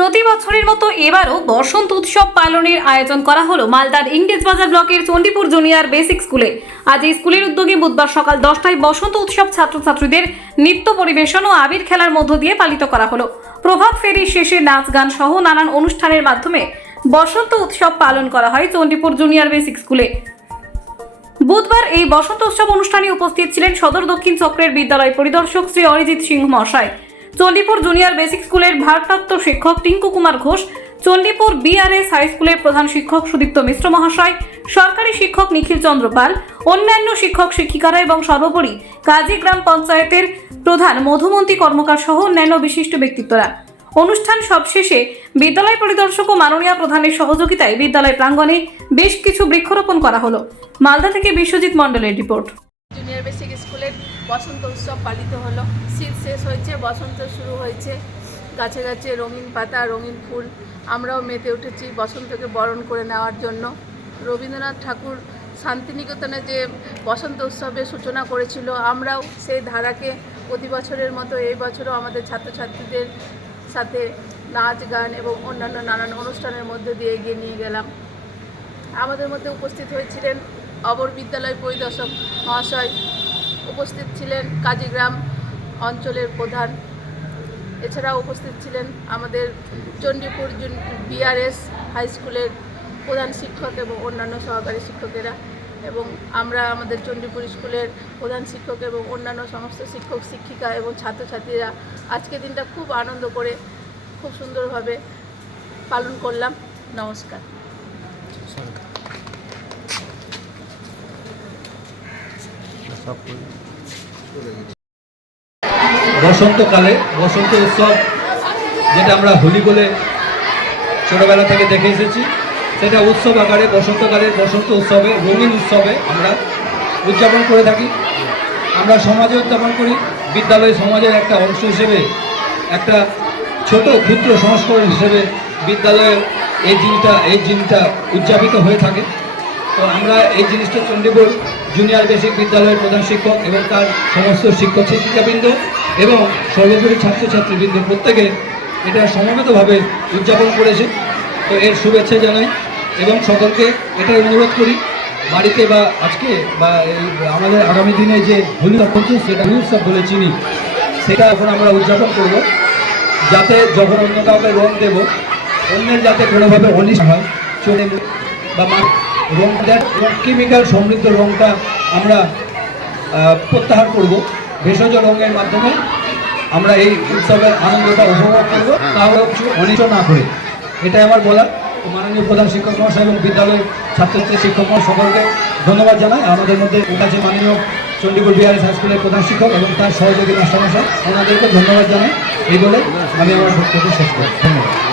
প্রতি বছরের মতো এবারও বসন্ত উৎসব পালনের আয়োজন করা হলো মালদার ইংরেজ বাজার ব্লকের চণ্ডীপুর জুনিয়র বেসিক স্কুলে। আজ এই স্কুলের উদ্যোগে বুধবার সকাল দশটায় বসন্ত উৎসব ছাত্রছাত্রীদের নৃত্য পরিবেশন ও আবির খেলার মধ্য দিয়ে পালিত করা হলো। প্রভাত ফেরি শেষে নাচ গান সহ নানান অনুষ্ঠানের মাধ্যমে বসন্ত উৎসব পালন করা হয় চণ্ডীপুর জুনিয়র বেসিক স্কুলে। বুধবার এই বসন্ত উৎসব অনুষ্ঠানে উপস্থিত ছিলেন সদর দক্ষিণ চক্রের বিদ্যালয় পরিদর্শক শ্রী অরিজিৎ সিংহ মহাশয়। চণ্ডীপুর জুনিয়র বেসিক স্কুলের ভারপ্রাপ্ত শিক্ষক টিঙ্কু কুমার ঘোষ, চণ্ডীপুর বিআরএস হাই স্কুলের প্রধান শিক্ষক সুদীপ্ত মিশ্র মহাশয়, সরকারি শিক্ষক নিখিল চন্দ্র পাল, অন্যান্য শিক্ষক শিক্ষিকারা এবং সর্বোপরি কাজী গ্রাম পঞ্চায়েতের প্রধান মধুমন্তী কর্মকার সহ অন্যান্য বিশিষ্ট ব্যক্তিত্বরা। অনুষ্ঠান সবশেষে বিদ্যালয় পরিদর্শক ও মাননীয় প্রধানের সহযোগিতায় বিদ্যালয় প্রাঙ্গণে বেশ কিছু বৃক্ষরোপণ করা হলো। মালদা থেকে বিশ্বজিৎ মণ্ডলের রিপোর্ট। বসন্ত উৎসব পালিত হলো। শীত শেষ হয়েছে, বসন্ত শুরু হয়েছে। গাছে গাছে রঙিন পাতা, রঙিন ফুল। আমরাও মেতে উঠেছি বসন্তকে বরণ করে নেওয়ার জন্য। রবীন্দ্রনাথ ঠাকুর শান্তিনিকেতনে যে বসন্ত উৎসবের সূচনা করেছিল, আমরাও সেই ধারাকে প্রতি বছরের মতো এই বছরও আমাদের ছাত্রছাত্রীদের সাথে নাচ, গান এবং অন্যান্য নানান অনুষ্ঠানের মধ্যে দিয়ে এগিয়ে নিয়ে গেলাম। আমাদের মধ্যে উপস্থিত হয়েছিলেন অবর বিদ্যালয় পরিদর্শক মহাশয় উপস্থিত ছিলেন কাজীগ্রাম অঞ্চলের প্রধান। এছাড়াও উপস্থিত ছিলেন আমাদের চণ্ডীপুর বিআরএস হাই স্কুলের প্রধান শিক্ষক এবং অন্যান্য সহকারী শিক্ষকেরা এবং আমরা আমাদের চণ্ডীপুর স্কুলের প্রধান শিক্ষক এবং অন্যান্য সমস্ত শিক্ষক, শিক্ষিকা এবং ছাত্রছাত্রীরা আজকে দিনটা খুব আনন্দ করে, খুব সুন্দরভাবে পালন করলাম। নমস্কার। বসন্তকালে, বসন্ত উৎসব, যেটা আমরা হোলি বলে ছোটবেলা থেকে দেখে এসেছি, সেটা উৎসব আকারে বসন্তকালের বসন্ত উৎসবে, রঙিন উৎসবে আমরা উদযাপন করে থাকি। আমরা সমাজে উদযাপন করি, বিদ্যালয় সমাজের একটা অংশ হিসেবে, একটা ছোট ক্ষুদ্র সংস্করণ হিসেবে বিদ্যালয়ে এই জিনিসটা এই জিনিসটা উদযাপিত হয়ে থাকে। তো আমরা এই জিনিসটা চণ্ডীপুর জুনিয়র বেসিক বিদ্যালয়ের প্রধান শিক্ষক এবং তার সমস্ত শিক্ষক শিক্ষিকাবৃন্দ এবং সর্বোপরি ছাত্রছাত্রীবৃন্দ প্রত্যেকে এটা সমবেতভাবে উদযাপন করেছে। তো এর শুভেচ্ছা জানাই এবং সকলকে এটাই অনুরোধ করি, বাড়িতে বা আজকে বা এই আমাদের আগামী দিনে যে হোলি উৎসব সেটা হোলি উৎসব বলে চিনি, সেটা এখন আমরা উদযাপন করব। যাতে যখন অন্য কাউকে রং দেব, অন্যের যাতে কোনোভাবে অনিষ্ট হয় চলে বা মা- এবং কেমিক্যাল সমৃদ্ধ রংটা আমরা প্রত্যাহার করব। ভেষজ রঙের মাধ্যমে আমরা এই উৎসবের আনন্দটা উপভোগ করব। তাহলে কিছু অনিষ্ট না করে। এটাই আমার বলার। মাননীয় প্রধান শিক্ষক মহাশয় এবং বিদ্যালয়ের ছাত্রছাত্রী শিক্ষক মহাশয় সকলকে ধন্যবাদ জানাই। আমাদের মধ্যে আছে মাননীয় চণ্ডীপুর বিহারি হাইস্কুলের প্রধান শিক্ষক এবং তার সহযোগী মাস্টারমশাই ওনাদেরকে ধন্যবাদ জানাই। এই বলে আমি আমার বক্তব্য শেষ করি। ধন্যবাদ।